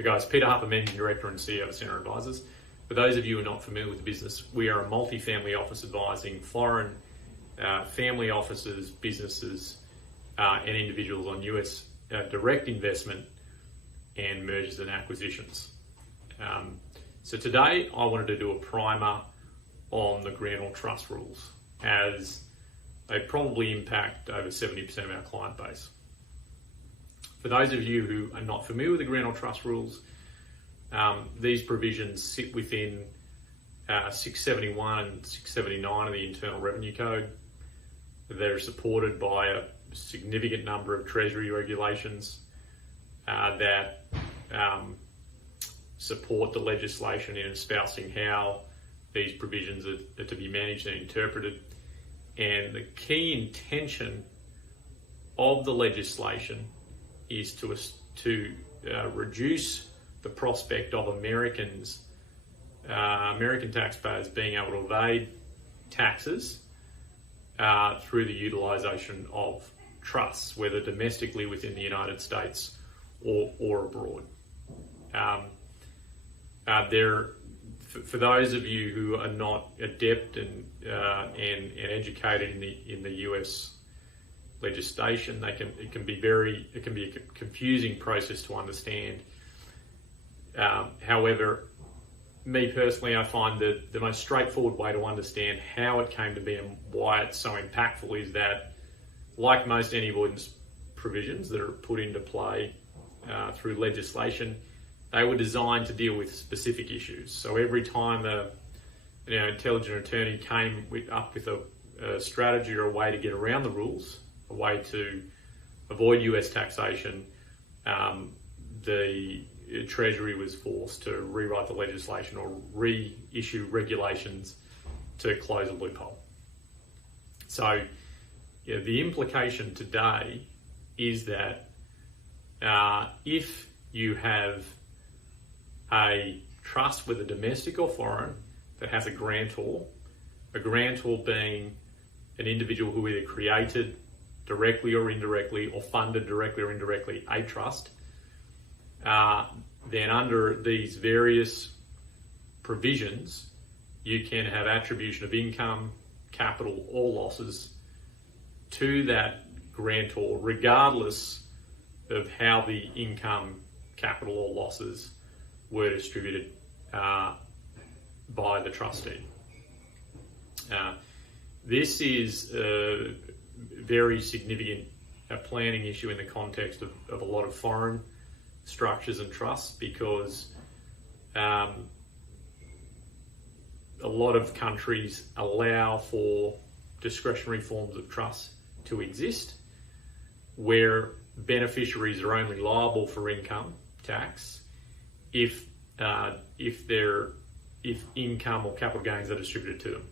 Hey guys, Peter Harper, Managing Director and CEO of Asena Advisors. For those of you who are not familiar with the business, we are a multi-family office advising foreign family offices, businesses, and individuals on US direct investment and mergers and acquisitions. So today I wanted to do a primer on the Grantor trust rules, as they probably impact over 70% of our client base. For those of you who are not familiar with the Grantor trust rules, these provisions sit within 671 and 679 of the Internal Revenue Code. They're supported by a significant number of Treasury regulations that support the legislation in espousing how these provisions are to be managed and interpreted. And the key intention of the legislation is to reduce the prospect of American taxpayers being able to evade taxes through the utilization of trusts, whether domestically within the United States or abroad. For those of you who are not adept and educated in the US legislation, it can be a confusing process to understand. However, me personally, I find that the most straightforward way to understand how it came to be and why it's so impactful is that, like most anti-avoidance provisions that are put into play through legislation, they were designed to deal with specific issues. So every time an intelligent attorney came up with a strategy or a way to get around the rules, a way to avoid US taxation, the Treasury was forced to rewrite the legislation or reissue regulations to close a loophole. So the implication today is that if you have a trust, whether domestic or foreign, that has a grantor being an individual who either created directly or indirectly or funded directly or indirectly a trust, then under these various provisions, you can have attribution of income, capital, or losses to that grantor, regardless of how the income, capital, or losses were distributed by the trustee. This is a very significant planning issue in the context of a lot of foreign structures and trusts, because a lot of countries allow for discretionary forms of trust to exist, where beneficiaries are only liable for income tax if income or capital gains are distributed to them.